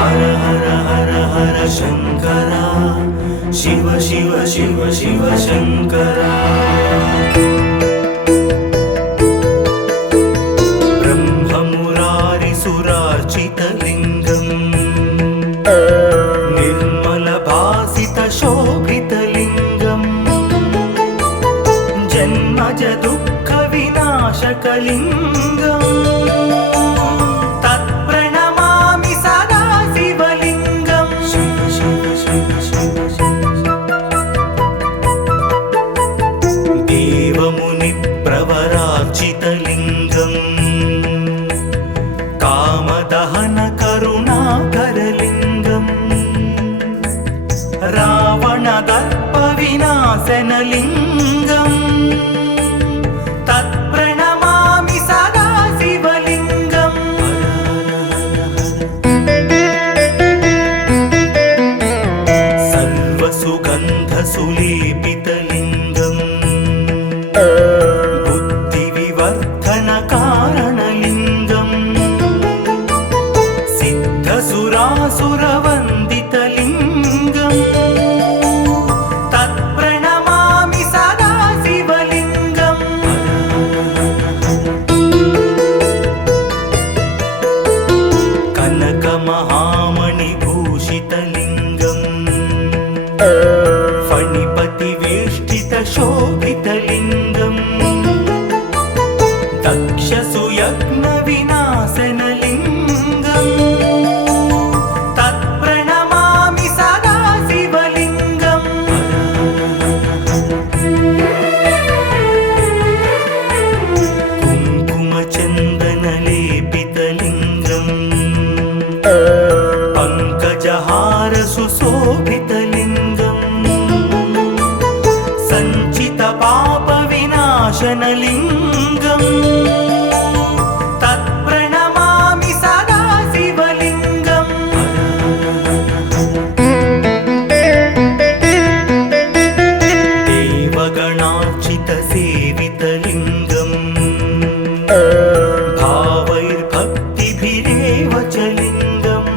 हर हर हर हर शंकरा शिव शिव शिव शिव शंकरा ब्रह्ममुरारिसुरार्चितलिङ्गम् निर्मलभासितशोभितलिङ्गम् जन्मज दुःखविनाशकलिङ्गम् तत्प्रणमामि सदा शिवलिङ्गम् शिव शिव शिव शिव देवमुनिप्रवरार्चितलिङ्गम् कामदहन करुणाकरलिङ्गम् रावणदर्पविनाशनलिङ्गम् तत्प्रणमामि सदा शिवलिङ्गम् सर्वसुगन्धसुलेपितलिङ्गम् बुद्धिविवर्धनकारणलिङ्गम् सिद्धसुरासुरवन्दितलिङ्गम् तत्प्रणमामि सदा शिवलिङ्गम् कनकमहामणिभूषितलिङ्गम् फणिपतिवेष्टितशोभितलिङ्गम् दक्षसुयज्ञविनाशनलिङ्गम् तत्प्रणमामि सदा शिवलिङ्गम् कुङ्कुमचन्दनलेपितलिङ्गम् पङ्कजहारसुशोभितलिङ्गम् सञ्चितपापविनाशनलिङ्गम् तत्प्रणमामि सदा शिवलिङ्गम् देवगणार्चितसेवितलिङ्गम् भावैर्भक्तिभिरेव च लिङ्गम्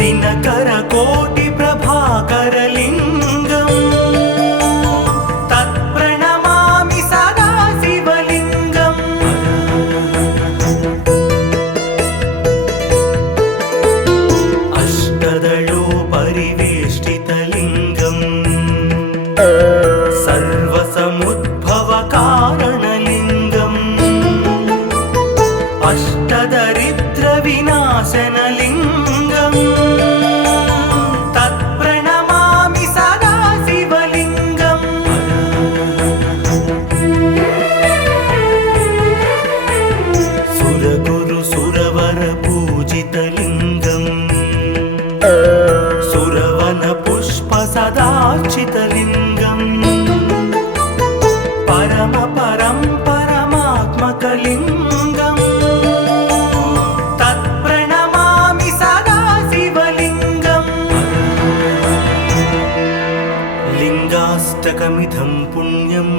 दिनकरकोटिप्रभाकरलिङ्गम् तत्प्रणमामि सदा शिवलिङ्गम् अष्टदलोपरिवेष्टितलिङ्गम् सर्वसमुद्भवकारणलिङ्गम् अष्टदरिद्रविनाशनलिङ्गम् तत्प्रणमामि सदा शिवलिङ्गम् सुरगुरुसुरवरपूजितलिङ्गम् सुरवनपुष्पसदार्चितलिङ्गम् परमात्मकलिङ्गम् तत्प्रणमामि सदा शिवलिङ्गम् लिङ्गाष्टकमिदं पुण्यम्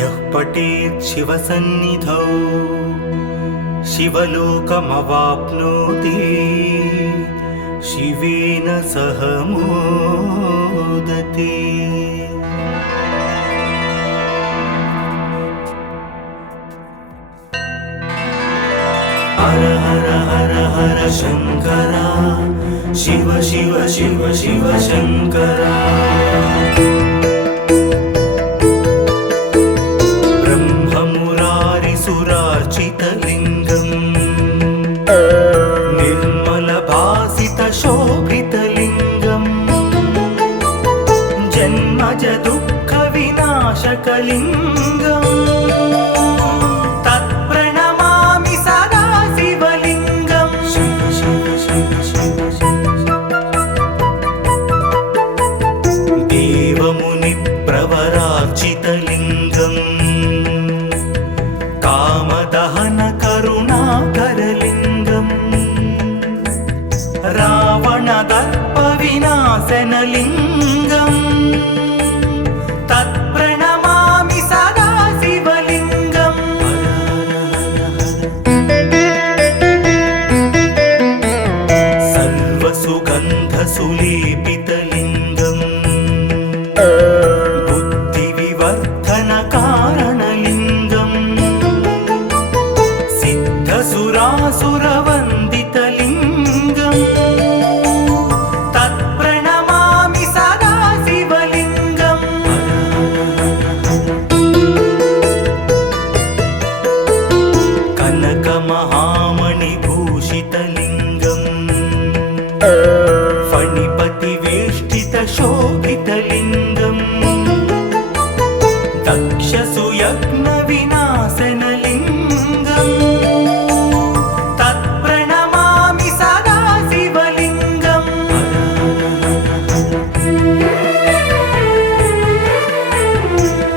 यः पठेत् शिवसन्निधौ शिवलोकमवाप्नोति शिवेन सह मोदते। हर हर हर हर शंकरा शिव शिव शिव शिव शंकरा ब्रह्ममुरारिसुरार्चितलिङ्गम् निर्मलभासितशोभितलिङ्गम् जन्मज दुःखविनाशकलिङ्गम् तत्प्रणमामि सदा शिवलिङ्गम् शिव शिव शिव शिव देवमुनि सिद्धसुरासुरवन्दितलिङ्गम् तत्प्रणमामि सदा शिवलिङ्गम् कनकमहामणिभूषितलिङ्गम् फणिपतिवेष्टितशोभितलिङ्गम् दक्षसुयज्ञविनाशनलिङ्गम् तत्प्रणमामि सदा शिवलिङ्गम्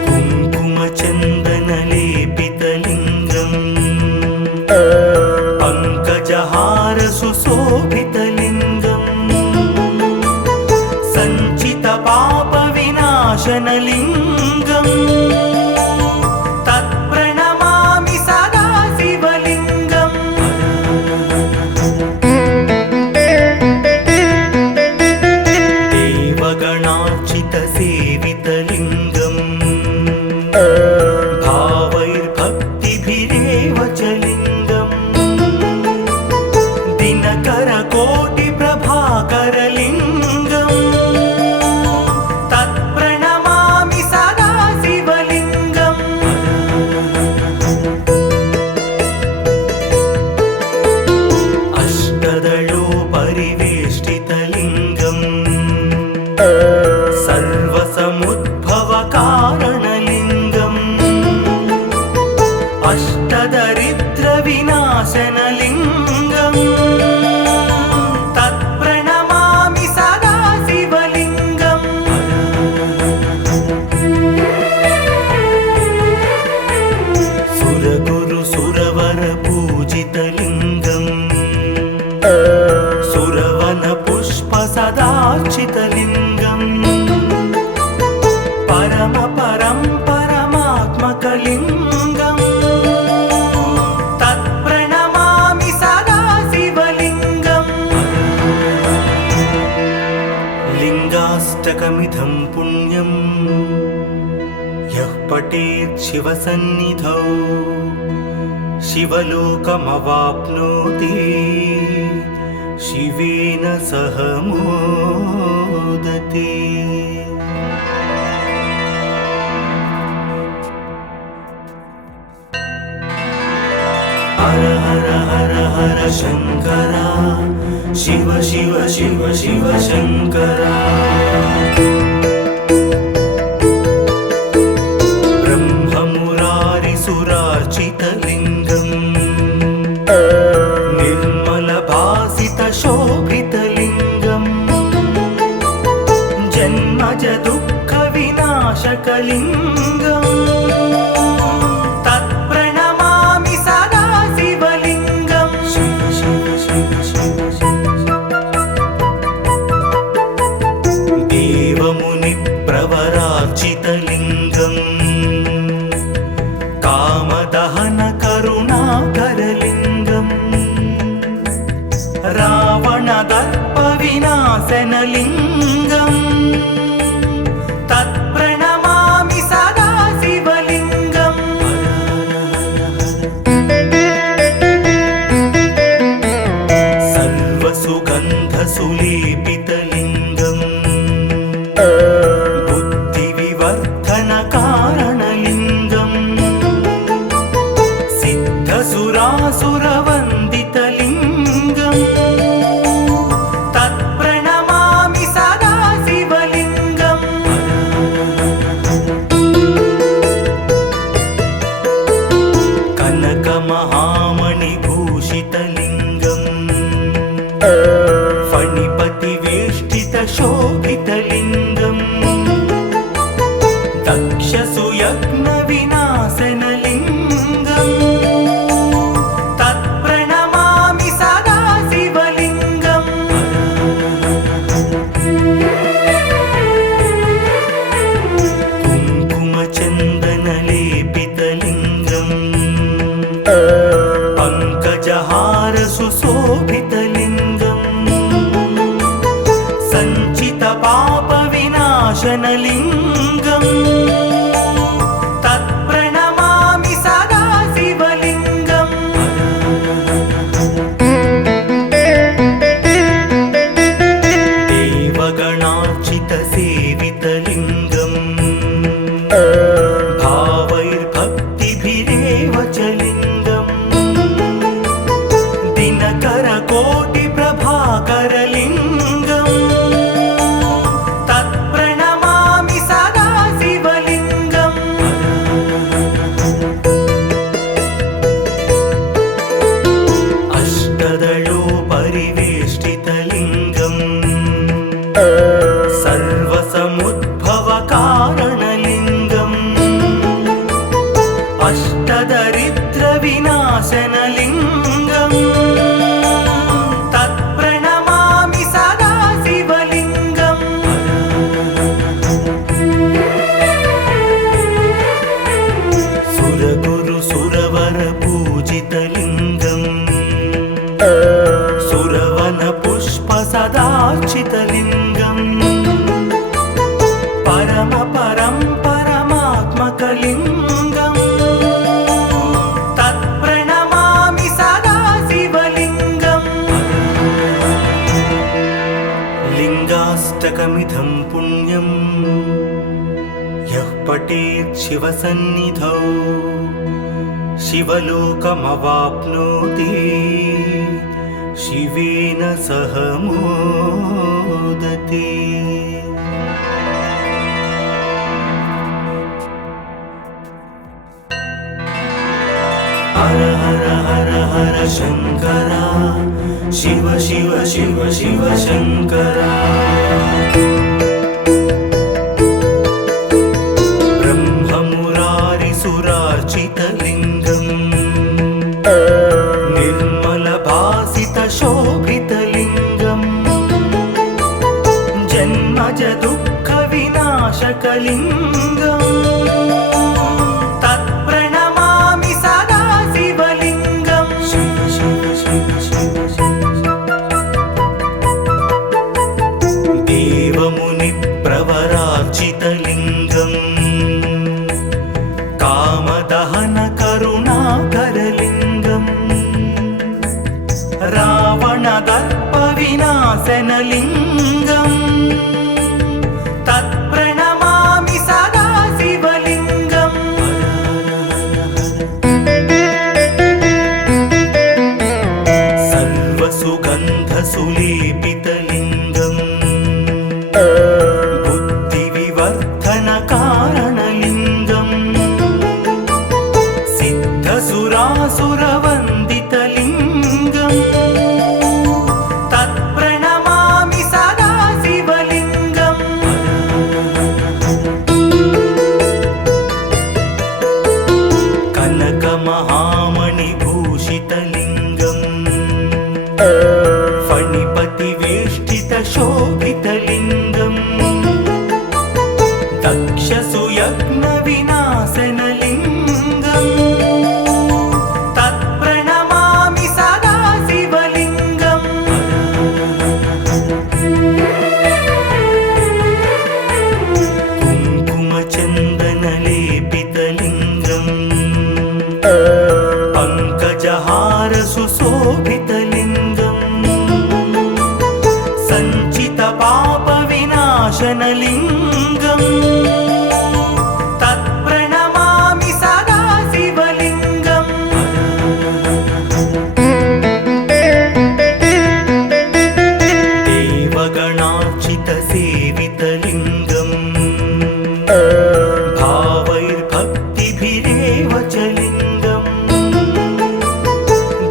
कुङ्कुमचन्दनलेपितलिङ्गम् पङ्कजहारसुशोभितलिङ्गम् सञ्चितपापविनाशनलिङ्गम् तत्प्रणमामि सदा शिवलिङ्गम् देवगणार्चितसेवितलिङ्गम् भावैर्भक्तिभिरेव च लिङ्गम् दिनकरकोटिप्रभाकरलिङ्गम् तत्प्रणमामि सदा शिवलिङ्गम् अष्टदलोपरिवेष्टितलिङ्गम् सर्वसमुद्भवकारणलिङ्गम् अष्टदरिद्रविनाशनलिङ्गम् तत्प्रणमामि सदा शिवलिङ्गम् सुरगुरुसुरवरपूजितलिङ्गम् सुरवनपुष्पसदार्चितलिङ्गम् परमात्मकलिङ्गम् तत्प्रणमामि सदा शिवलिङ्गम् लिङ्गाष्टकमिदं पुण्यं यः पठेत् शिवसन्निधौ शिवलोकमवाप्नोति शिवेन सह मोदते। हर हर हर हर शङ्करा शिव शिव शिव शिव शङ्करा ब्रह्ममुरारिसुरार्चितलिङ्गम् निर्मलभासितशोभितलिङ्गम् जन्मज दुःखविनाशकलिङ्गम् तत्प्रणमामि सदा शिवलिङ्गम् शिव शिव शिव शिव देवमुनिप्रवरार्चितलिङ्गम् कामदहनकरुणाकरलिङ्गम् रावणदर्पविनाशनलिङ्गम् तत्प्रणमामि सदा शिवलिङ्गम् सर्वसुगन्धसुलेपितलिङ्गम् बुद्धिविवर्धनकारणलिङ्गम् सिद्धसुरासुरवन्दितलिङ्गम् तत्प्रणमामि सदा शिवलिङ्गम् कनकमहामणिभूषितलिङ्गम् फणिपतिवेष्टितशोभितलिङ्गम् दक्षसुयज्ञविनाशनलिङ्गम् तत्प्रणमामि सदा शिवलिङ्गम् कुङ्कुमचन्दनलेपितलिङ्गम् पङ्कजहारसुशोभितलिङ्गम् सञ्चितपापविनाशनलिङ्गम् तत्प्रणमामि सदा शिवलिङ्गम् सुरवन पुष्प सदार्चितलिङ्गम् परम परं परमात्मकलिङ्गम् तत्प्रणमामि सदा शिवलिङ्गम् लिङ्गाष्टकमिदं पुण्यम् यः पठेत् शिवसन्निधौ शिवलोकमवाप्नोति शिवेन सह मोदते। हर हर हर हर शङ्करा शिव शिव शिव शिव शङ्करा ब्रह्ममुरारिसुरार्चितलिङ्गम् निर्मलभासितशोभितलिङ्गम् जन्मज दुःखविनाशकलिङ्गम् तत्प्रणमामि सदा शिवलिङ्गम् शिव शिव शिव शिव देवमुनिप्रवरार्चितलिङ्गम् कामदहन करुणाकरलिङ्गम् रावणदर्पविनाशनलिङ्गम् तत्प्रणमामि सदा शिवलिङ्गम् सर्वसुगन्धसुलेपितलिङ्गम् बुद्धिविवर्धनकारणलिङ्गम् सिद्धसुरासुरवन्दितलिङ्गम् तत्प्रणमामि सदा शिवलिङ्गम् कनकमहामणिभूषितलिङ्गम् फणिपतिवेष्टितशोभितलिङ्गम् दक्षसुयज्ञविनाशनलिङ्गम् तत्प्रणमामि सदा शिवलिङ्गम् कुङ्कुमचन्दनलेपितलिङ्गम् पङ्कजहारसुशोभितलिङ्गम् सञ्चितपापविनाशनलिङ्गम् तत्प्रणमामि सदा शिवलिङ्गम् देवगणार्चितसेवितलिङ्गम् भावैर्भक्तिभिरेव च लिङ्गम्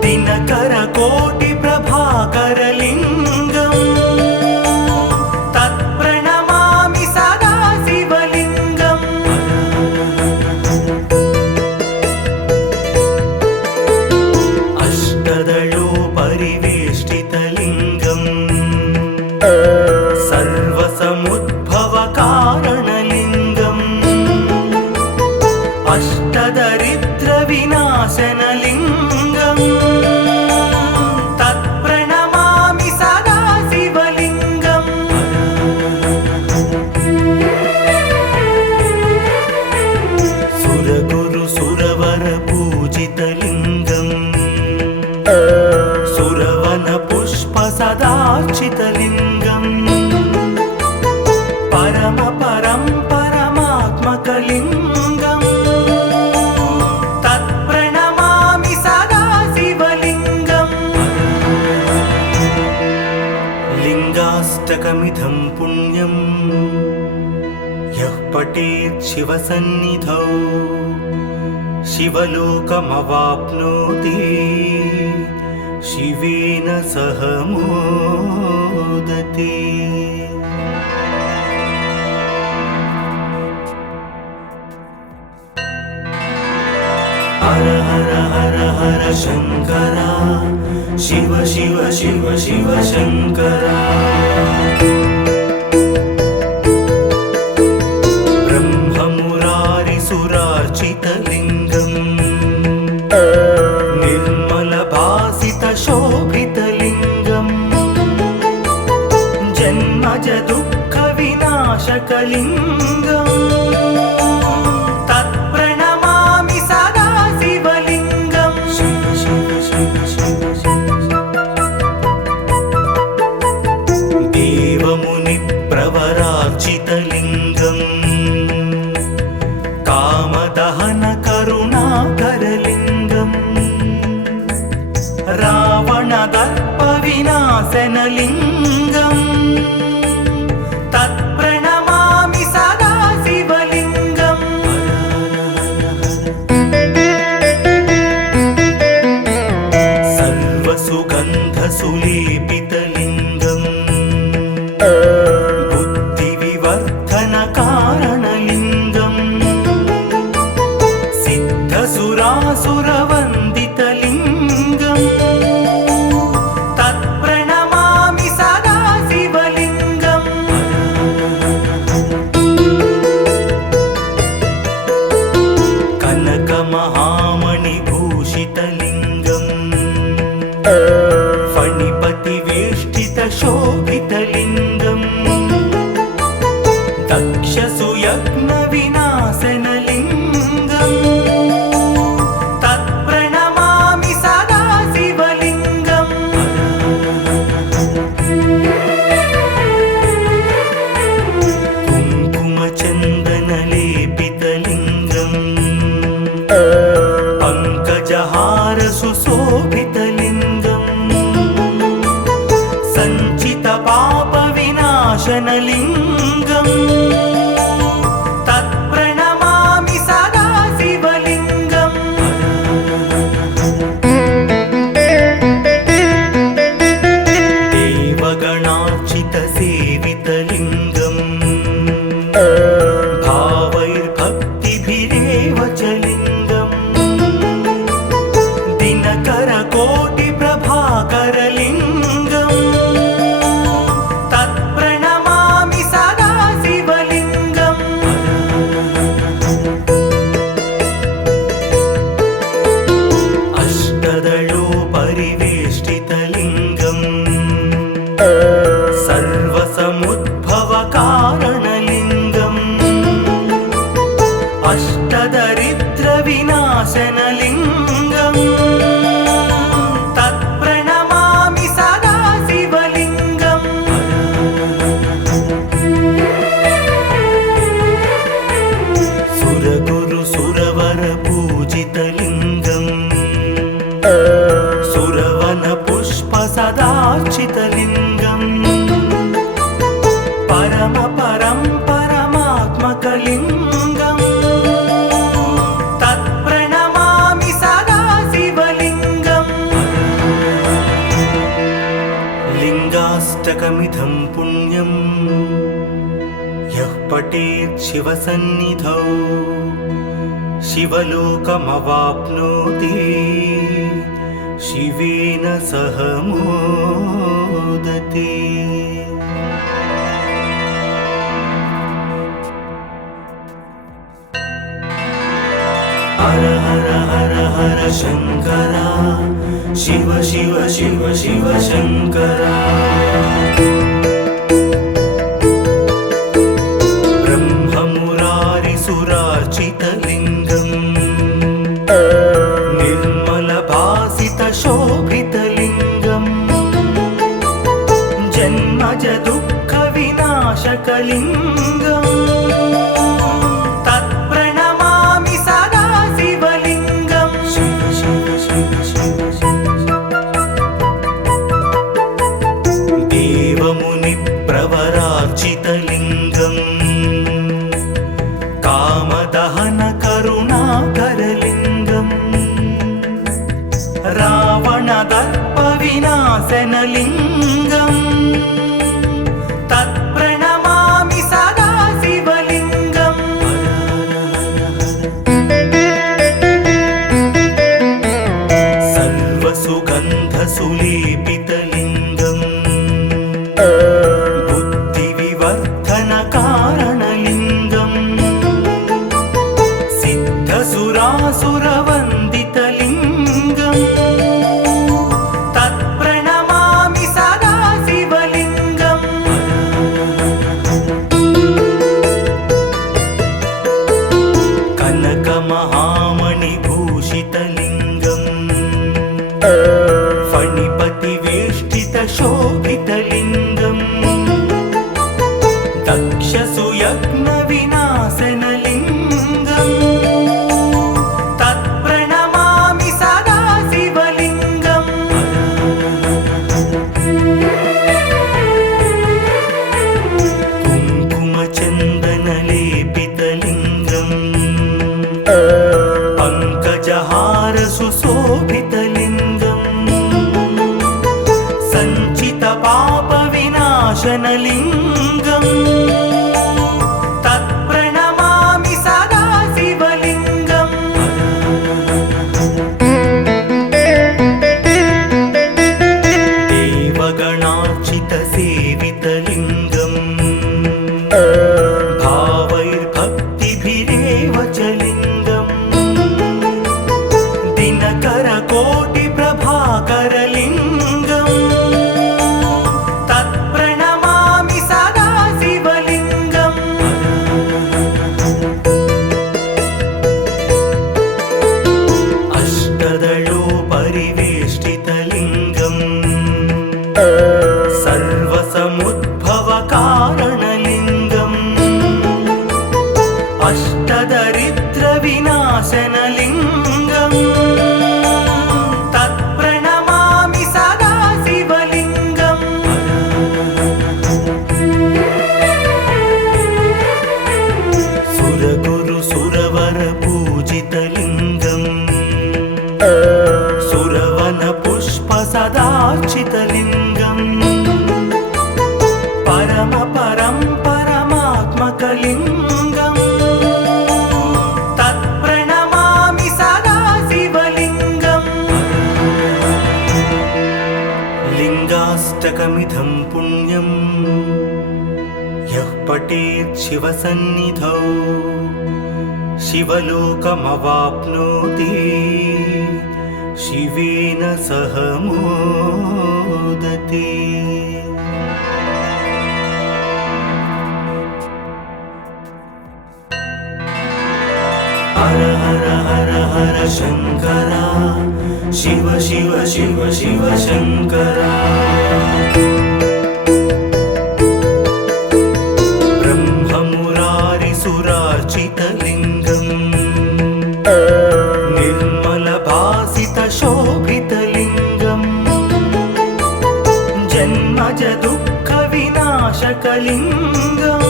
दिनकरकोटिप्रभाकरलिङ्गम् तत्प्रणमामि सदा शिवलिङ्गम् अष्टदलोपरिवेष्टितलिङ्गम् सर्वसमुद्भवकारणलिङ्गम् अष्टदरिद्रविनाशनलिङ्गम् तत्प्रणमामि सदा शिवलिङ्गम् सुरगुरुसुरवरपूजितलिङ्गम् सुरवनपुष्पसदार्चितलिङ्गम् परम परं परमात्मकलिङ्गम् तत्प्रणमामि सदा शिवलिङ्गम् लिङ्गाष्टकमिदं पुण्यम् यः पठेत् शिवसन्निधौ शिवलोकमवाप्नोति शिवेन सह मोदते। हर हर हर हर शङ्करा शिव शिव शिव शिव शङ्करा ब्रह्ममुरारिसुरार्चितलिङ्गम् निर्मलभासितशोभितलिङ्गम् शिवलिङ्गम् तत्प्रणमामि सदा शिवलिङ्गम् शिव शिव शिव शिव देवमुनिप्रवरार्चितलिङ्गम् कामदहन करुणाकरलिङ्गम् रावणदर्पविनाशनलिङ्गम् तत्प्रणमामि सदा शिवलिङ्गम् सर्वसुगन्धसुलेपितलिङ्गम् बुद्धिविवर्धनकारणलिङ्गम् सिद्धसुरासुरवन्दितलिङ्गम् तत्प्रणमामि सदा शिवलिङ्गम् कनकमहामणिभूषितलिङ्गम् फणिपतिवेष्टितशोभितलिङ्गम् दक्षसुयज्ञविनाशनलिङ्गम् तत्प्रणमामि सदा शिवलिङ्गम् कुङ्कुमचन्दनलेपितलिङ्गम् पङ्कजहारसुशोभितलिङ्गम् सञ्चितपापविनाशनलिङ्गम् तत्प्रणमामि सदा शिवलिङ्गम् देवगणार्चितसेवितलिङ्गम् भावैर्भक्तिभिरेव च लिङ्गम् दिनकरकोटिप्रभाकरलिङ्गम् तत्प्रणमामि सदा शिवलिङ्गम् अष्टदलोपरिवेष्टितलिङ्गम् सर्वसमुद्भवकारणलिङ्गम् अष्टदरिद्रविनाशनलिङ्गम् तत्प्रणमामि सदा शिवलिङ्गम् सुरगुरुसुरवरपूजितलिङ्गम् सुरवनपुष्पसदार्चितलिङ्गम् परमात्मकलिङ्गम् तत्प्रणमामि सदा शिवलिङ्गम् लिङ्गाष्टकमिदं पुण्यं यः पठेत् शिवसन्निधौ शिवलोकमवाप्नोति शिवेन सह मोदते। हर हर हर हर शङ्करा शिव शिव शिव शिव शङ्करा ब्रह्ममुरारिसुरार्चितलिङ्गम् निर्मलभासितशोभितलिङ्गम् जन्मज दुःखविनाशकलिङ्गम् तत्प्रणमामि सदा शिवलिङ्गम् शिव शिव शिव शिव देवमुनिप्रवरार्चितलिङ्गम् कामदहन करुणाकरलिङ्गम् रावणदर्पविनाशनलिङ्गम् तत्प्रणमामि सदा शिवलिङ्गम् सर्वसुगन्धसुलेपितलिङ्गम् बुद्धिविवर्धनकारणलिङ्गम् सिद्धसुरासुरवन्दितलिङ्गम् तत्प्रणमामि सदा शिवलिङ्गम् फणिपतिवेष्टितशोभितलिङ्गम् दक्षसुयज्ञविनाशनलिङ्गम् तत्प्रणमामि सदा शिवलिङ्गम् कुङ्कुमचन्दनलेपितलिङ्गम् पङ्कजहार सुशोभितलिङ्गम् सञ्चितपापविनाशनलिङ्गम् तत्प्रणमामि सदा शिवलिङ्गम् देवगणार्चितसेवितलिङ्गम् भावैर्भक्तिभिरेव च लिङ्गम् दिनकरकोटिप्रभाकरलिङ्गम् तत्प्रणमामि सदा शिवलिङ्गम् अष्टदलोपरिवेष्टितलिङ्गम् सर्वसमुद्भवकारणलिङ्गम् अष्टदरिद्रविनाशनलिङ्गम् तत्प्रणमामि सदा शिवलिङ्गम् सुरगुरुसुरवरपूजितलिङ्गम् सुरवनपुष्पसदार्चितलिङ्गम् परमात्मकलिङ्गम् तत्प्रणमामि सदा शिवलिङ्गम् लिङ्गाष्टकमिदं पुण्यम् यः पठेत् शिवसन्निधौ शिवलोकमवाप्नोति शिवेन सह मोदते। हर हर हर हर शङ्करा शिव शिव शिव शिव शङ्करा ब्रह्ममुरारिसुरार्चितलिङ्गम् निर्मलभासितशोभितलिङ्गम् जन्मज दुःखविनाशकलिङ्गम्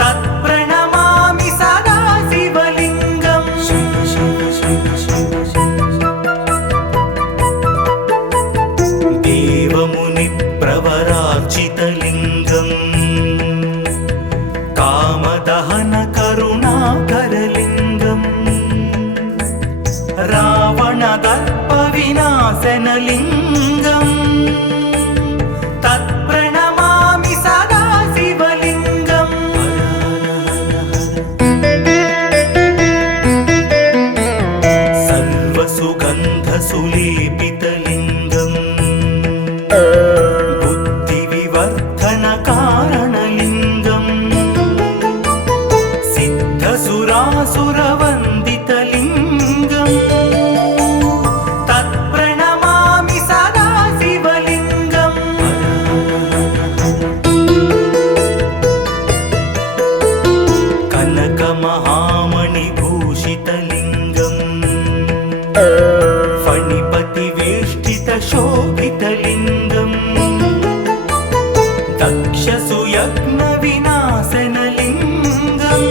तत्प्रणमामि सदा शिवलिङ्गम् शिव शिव शिव शिव देवमुनिप्रवरार्चितलिङ्गम् कामदहनकरुणाकरलिङ्गम् रावणदर्पविनाशनलिङ्गम् तत्प्रणमामि सदा शिवलिङ्गम् सर्वसुगन्धसुलेपितलिङ्गम् बुद्धिविवर्धनकारणलिङ्गम् सिद्धसुरासुरवन्दितलिङ्गम् तत्प्रणमामि सदा शिवलिङ्गम् कनकमहामणिभूषितलिङ्गम् फणिपतिवेष्टितशोभितलिङ्गम् दक्षसुयज्ञविनाशनलिङ्गम्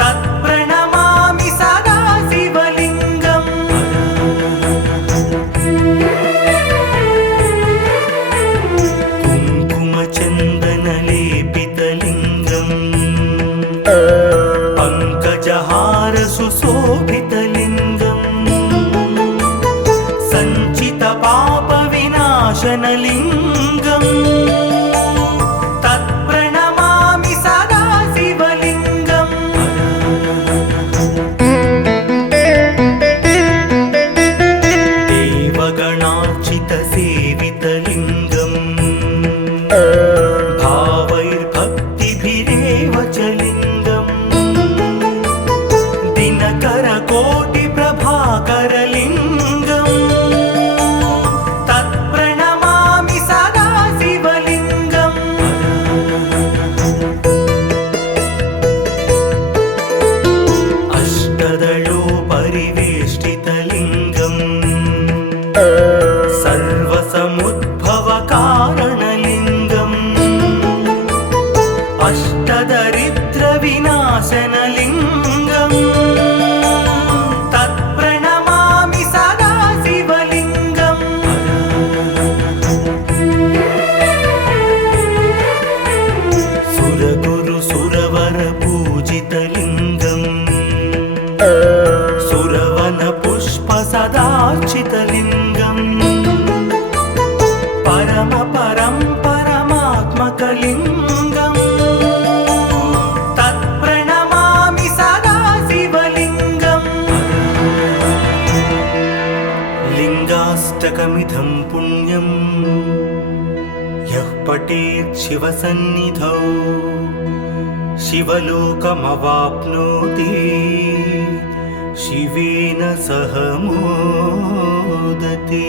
तत्प्रणमामि सदा शिवलिङ्गम् कुङ्कुमचन्दनलेपितलिङ्गम् पङ्कजहार सुशोभितलिङ्गम् सञ्चितपा सर्वसमुद्भवकारणलिङ्गम् अष्टदरिद्रविनाशनलिङ्गम् तत्प्रणमामि सदा शिवलिङ्गम् सुरगुरु सुरवरपूजितलिङ्गम् सुरवनपुष्पसदार्चितलिङ्गम् परमपरं परमात्मकलिङ्गम् तत्प्रणमामि सदा शिवलिङ्गम् लिङ्गाष्टकमिदं पुण्यम् यः पठेत् शिवसन्निधौ शिवलोकमवाप्नोति शिवेन सह मोदते।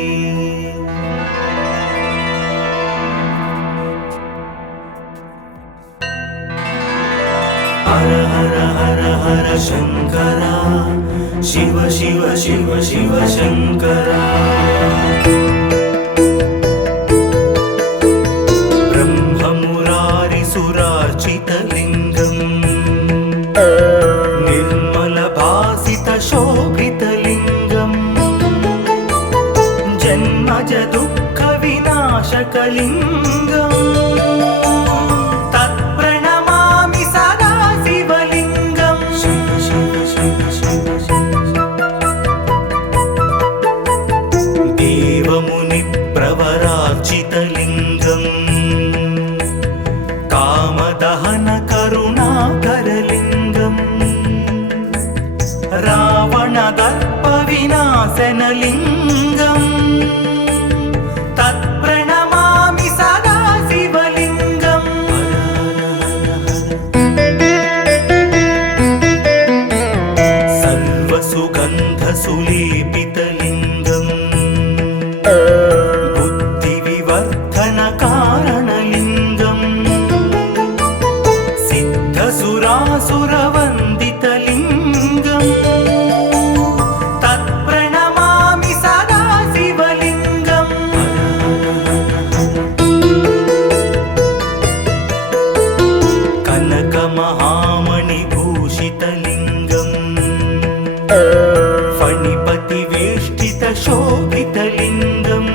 हर हर हर हर शङ्करा शिव शिव शिव शिव शङ्करा ब्रह्ममुरारिसुरार्चितलिङ्गम् निर्मलभासितशोभितलिङ्गम् जन्मजदुःखविनाशकलिङ्गम् तत्प्रणमामि सदा शिवलिङ्गम् शिव शिव शिव शिव देवमुनिप्रवरार्चितलिङ्गम् कामदहनकरुणाकरलिङ्गम् रावणदर्पविनाशनलिङ्गम् तत्प्रणमामि सदा शिवलिङ्गम् सर्वसुगन्धसुलेपितलिङ्गम् बुद्धिविवर्धनकारणलिङ्गम् सिद्धसुरासुरवन्दितलिङ्गम् तत्प्रणमामि सदा शिवलिङ्गम् कनकमहामणिभूषितलिङ्गम् फणिपतिवेष्टितशोभितलिङ्गम्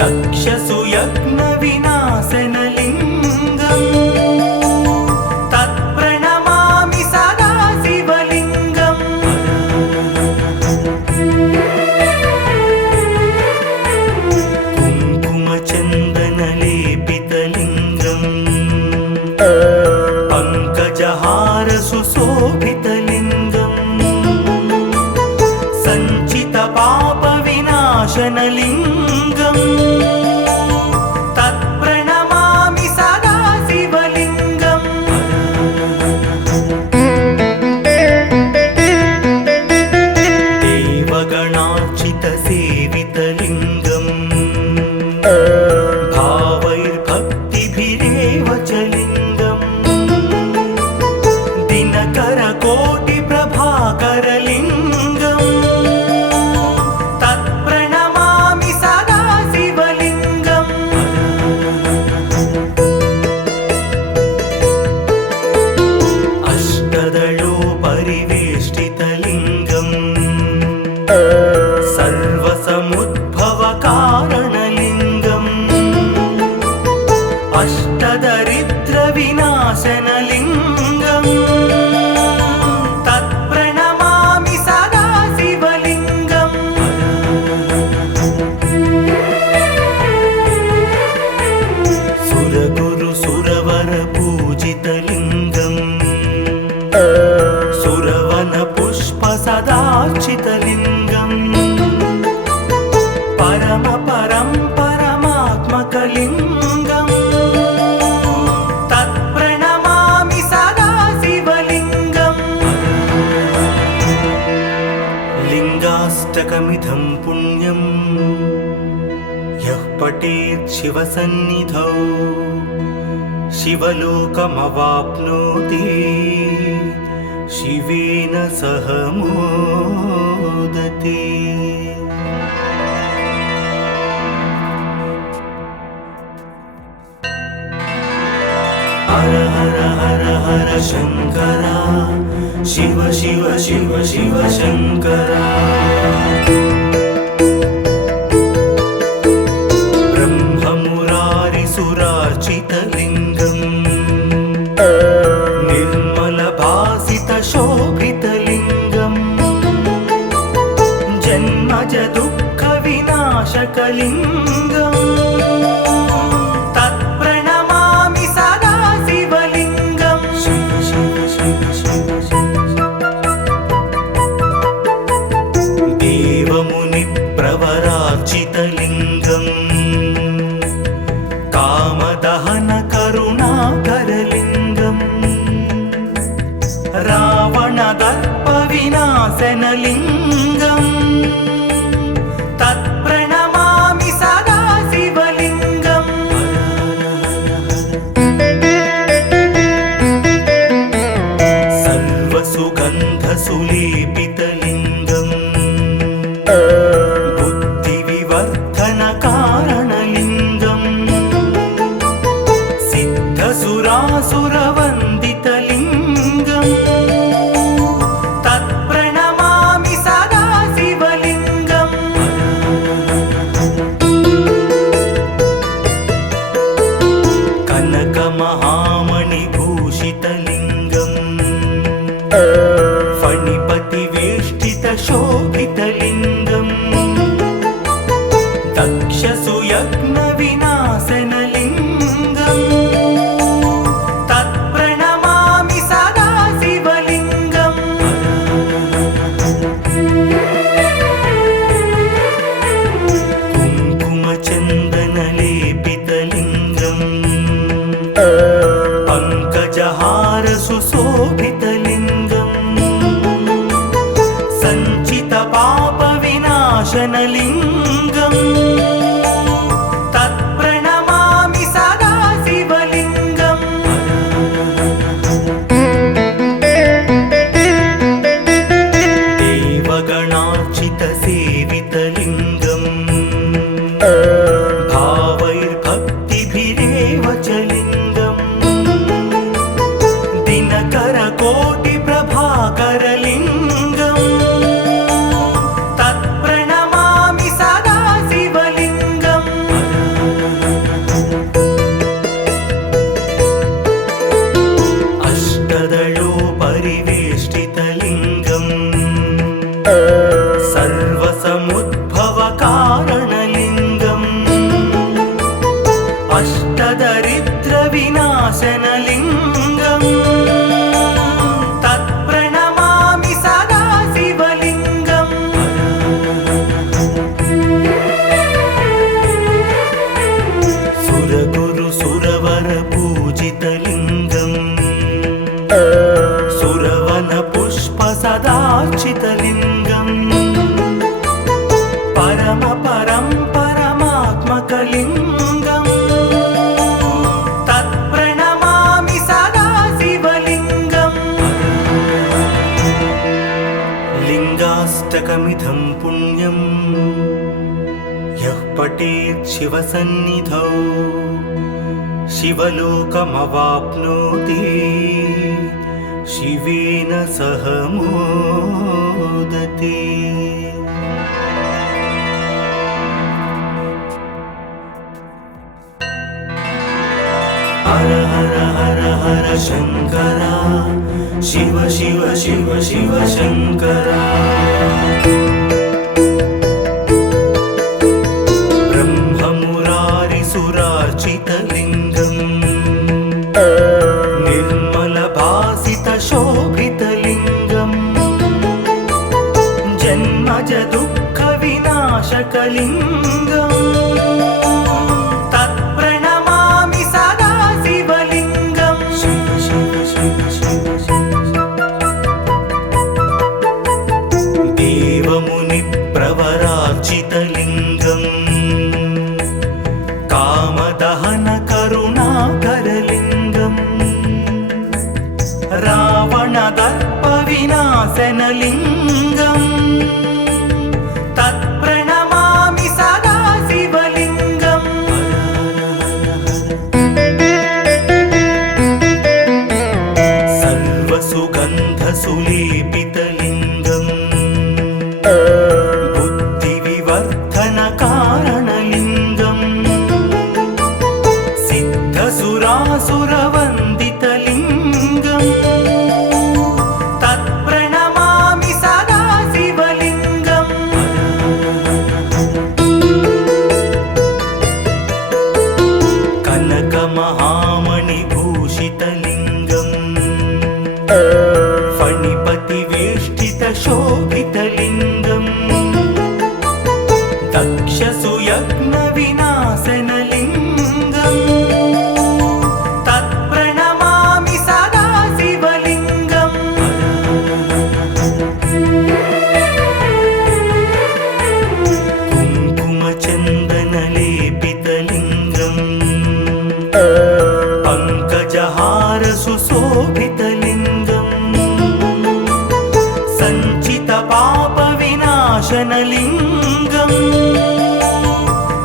दक्षसुयज्ञविनाशनलिङ्गम् तत्प्रणमामि सदा शिवलिङ्गम् कुङ्कुमचन्दनलेपितलिङ्गम् पङ्कजहारसुशोभितलिङ्गम् सञ्चितपापविनाशनलिङ्गम् तत्प्रणमामि सदा शिवलिङ्गम् देवगणार्चितसेवितलिङ्गम् भावैर्भक्तिभिरेव च लिङ्गम् दिनकरकोटिप्रभाकरलिङ्गम् तत्प्रणमामि सदा शिवलिङ्गम् अष्टदलोपरिवेष्टितलिङ्गम् सर्वसमुद्भवकारणलिङ्गम् अष्टदरिद्रविनाशनलिङ्गम् तत्प्रणमामि सदा शिवलिङ्गम् सुरगुरु सुरवरपूजितलिङ्गम् सुरवनपुष्पसदार्चितलिङ्गम् परमपरं परमात्मकलिङ्गम् तत्प्रणमामि सदा शिवलिङ्गम् लिङ्गाष्टकमिदं पुण्यम् यः पठेत् शिवसन्निधौ शिवलोकमवाप्नोति शिवेन सह मोदते। शङ्करा शिव शिव शिव शिव शङ्करा ब्रह्ममुरारिसुरार्चितलिङ्गम् निर्मलभासितशोभितलिङ्गम् जन्मज दुःखविनाशकलिङ्गम् तत्प्रणमामि सदा शिवलिङ्गम् शिव शिव शिव शिव देवमुनिप्रवरार्चितलिङ्गम् कामदहनकरुणाकरलिङ्गम् रावणदर्पविनाशनलिङ्गम् तत्प्रणमामि सदा शिवलिङ्गम् सर्वसुगन्धसुलेपितलिङ्गम् बुद्धिविवर्धनकारणलिङ्गम् सिद्धसुरासुरवन्दितलिङ्गम् तत्प्रणमामि सदा शिवलिङ्गम् कनकमहामणिभूषितलिङ्गम् फणिपतिवेष्टितशोभितलिङ्गम् दक्षसुयज्ञविनाशनलिङ्गम् तत्प्रणमामि सदा शिवलिङ्गम् कुङ्कुमचन्दनलेपितलिङ्गम् पङ्कजहारसुशोभितलिङ्गम् सञ्चितपापविनाशनलिङ्गम् तत्प्रणमामि सदा शिवलिङ्गम् देवगणार्चितसेवितलिङ्गम् भावैर्भक्तिभिरेव च लिङ्गम् दिनकरकोटिप्रभाकरलिङ्गम् तत्प्रणमामि सदा शिवलिङ्गम् अष्टदलोपरिवेष्टितलिङ्गम् सर्वसमुद्भवकारणलिङ्गम् अष्टदरिद्रविनाशनलिङ्गम् तत्प्रणमामि सदा शिवलिङ्गम् सुरगुरुसुरवरपूजितलिङ्गम् सुरवनपुष्पसदार्चितलिङ्गम् परमात्मकलिङ्गम् तत्प्रणमामि सदा शिवलिङ्गम् लिङ्गाष्टकमिदं पुण्यं यः पठेत् शिवसन्निधौ शिवलोकमवाप्नोति शिवेन सह मोदते हर हर हर हर शङ्करा शिव शिव शिव शिव शङ्करा ब्रह्ममुरारिसुरार्चितलिङ्गम् निर्मलभासितशोभितलिङ्गम् जन्मज दुःखविनाशकलिङ्गम् तत्प्रणमामि सदा शिवलिङ्गम् शिव शिव शिव शिव देवमुनिप्रवरार्चितलिङ्गम् कामदहनकरुणाकरलिङ्गम् रावणदर्पविनाशनलिङ्गम् तत्प्रणमामि सदा शिवलिङ्गम् पापविवर्धनकारणलिङ्गम् सिद्धसुरासुरवन्दितलिङ्गम् तत्प्रणमामि सदा शिवलिङ्गम् कनकमहामणिभूषितलिङ्गम् फणिपतिवेष्टितशोभितलिङ्गम् दक्षसुयज्ञविनाशनलिङ्गम् तत्प्रणमामि सदा शिवलिङ्गम् कुङ्कुमचन्दनलेपितलिङ्गम् पङ्कजहारसुशोभितलिङ्गम् सञ्चितपापविनाशनलिङ्गम्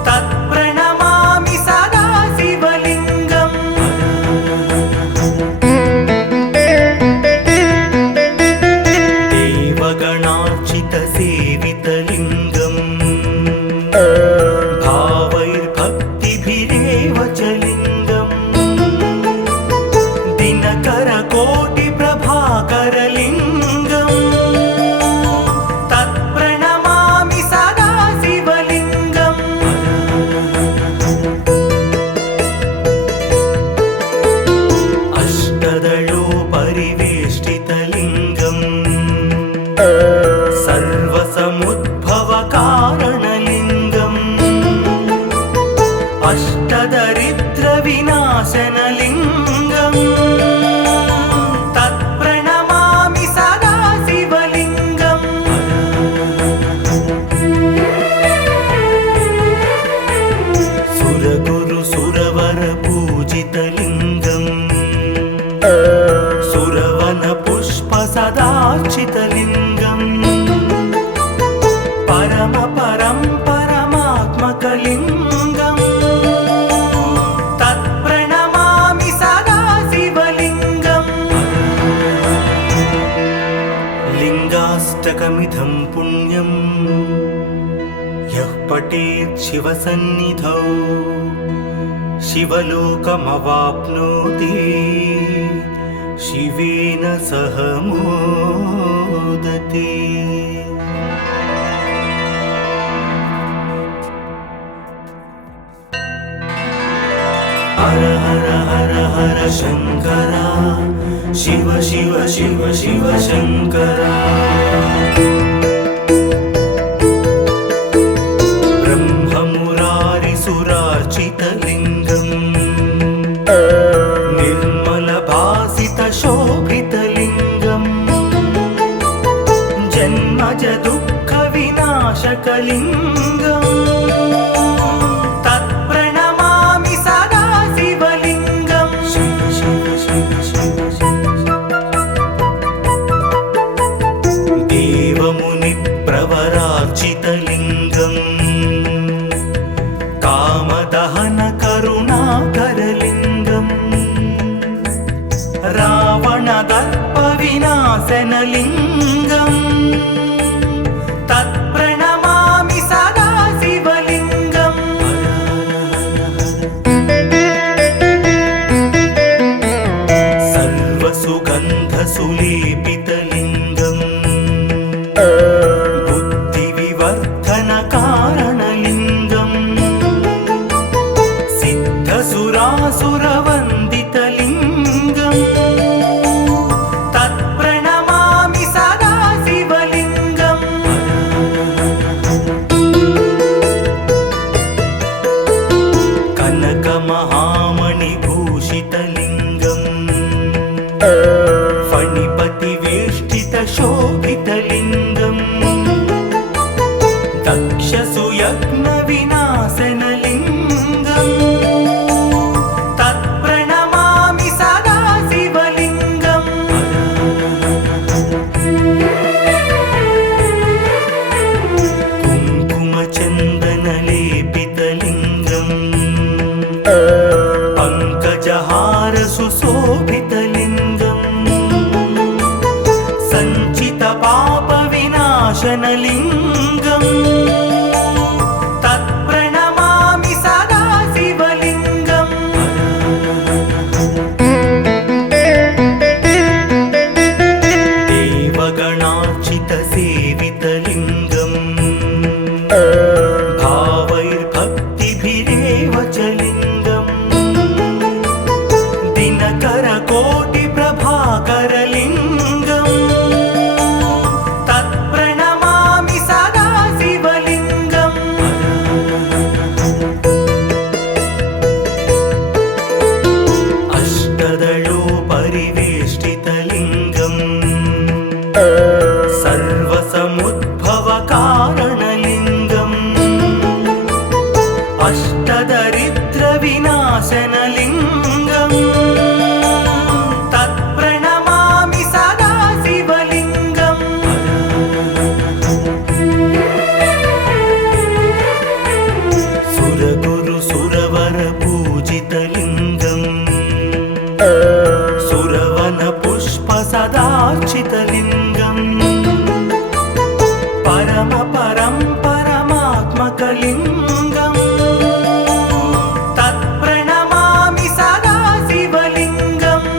तत्प्रणमामि सदा शिवलिङ्गम् देवगणार्चितसेवितलिङ्गम् भावैर्भक्तिभिरेव च लिङ्गम् दिनकरकोटिप्रभाकरलिङ्गम् तत्प्रणमामि सदा शिवलिङ्गम् अष्टदलोपरिवेष्टितलिङ्गम् सर्वसमुद्भवकारणलिङ्गम् अष्टदरिद्रविनाशनलिङ्गम् तत्प्रणमामि सदा शिवलिङ्गम् सुरगुरुसुरवरपूजितलिङ्गम् सुरवनपुष्पसदार्चितलिङ्गम् परमात्मकलिङ्गम् तत्प्रणमामि सदा शिवलिङ्गम् लिङ्गाष्टकमिदं पुण्यम् यः पठेत् शिवसन्निधौ शिवलोकमवाप्नोति शिवेन सह मोदते। हर हर हर हर शङ्करा शिव शिव शिव शिव शङ्करा ब्रह्ममुरारिसुरार्चितलिङ्गम् निर्मलभासितशोभितलिङ्गम् जन्मज दुःखविनाशकलिङ्गम् तत्प्रणमामि सदा शिवलिङ्गम् शिव शिव शिव शिव देवमुनिप्रवरार्चितलिङ्गम् कामदहनकरुणाकरलिङ्गम् रावणदर्पविनाशनलिङ्गम् तत्प्रणमामि सदा शिवलिङ्गम् सर्वसुगन्धसुलेपितलिङ्गम् बुद्धिविवर्धनकारणलिङ्गम् सिद्धसुरासुरवन्दितलिङ्गम् तत्प्रणमामि सदा शिवलिङ्गम् कनकमहामणिभूषितलिङ्गम् फणिपतिवेष्टितशोभितलिङ्गम् दक्षसुयज्ञविनाशनलिङ्गम् तत्प्रणमामि सदा शिवलिङ्गम् कुङ्कुमचन्दनलेपितलिङ्गम् पङ्कजहारसुशोभितलिङ्गम् सञ्चितपापविनाशनलिङ्गम् भावैर्भक्तिभिरेव च लिङ्गम् दिनकरकोटिप्रभाकरलिङ्गम् तत्प्रणमामि सदा शिवलिङ्गम् अष्टदलोपरिवेष्टितलिङ्गम् सर्वसमुद्भवकारणलिङ्गम् अष्टदरिद्रविनाशनलिङ्गम् तत्प्रणमामि सदा शिवलिङ्गम् सुरगुरुसुरवरपूजितलिङ्गम् सुरवनपुष्पसदार्चितलिङ्गम् परमात्मकलिङ्गम् तत्प्रणमामि सदा शिवलिङ्गम्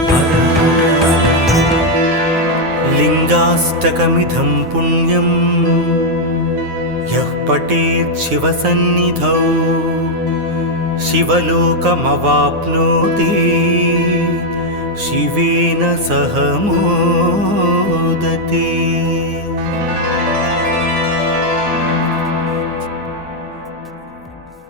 लिङ्गाष्टकमिदं पुण्यं यः पठेत् शिवसन्निधौ शिवलोकमवाप्नोति शिवेन सह मोदते।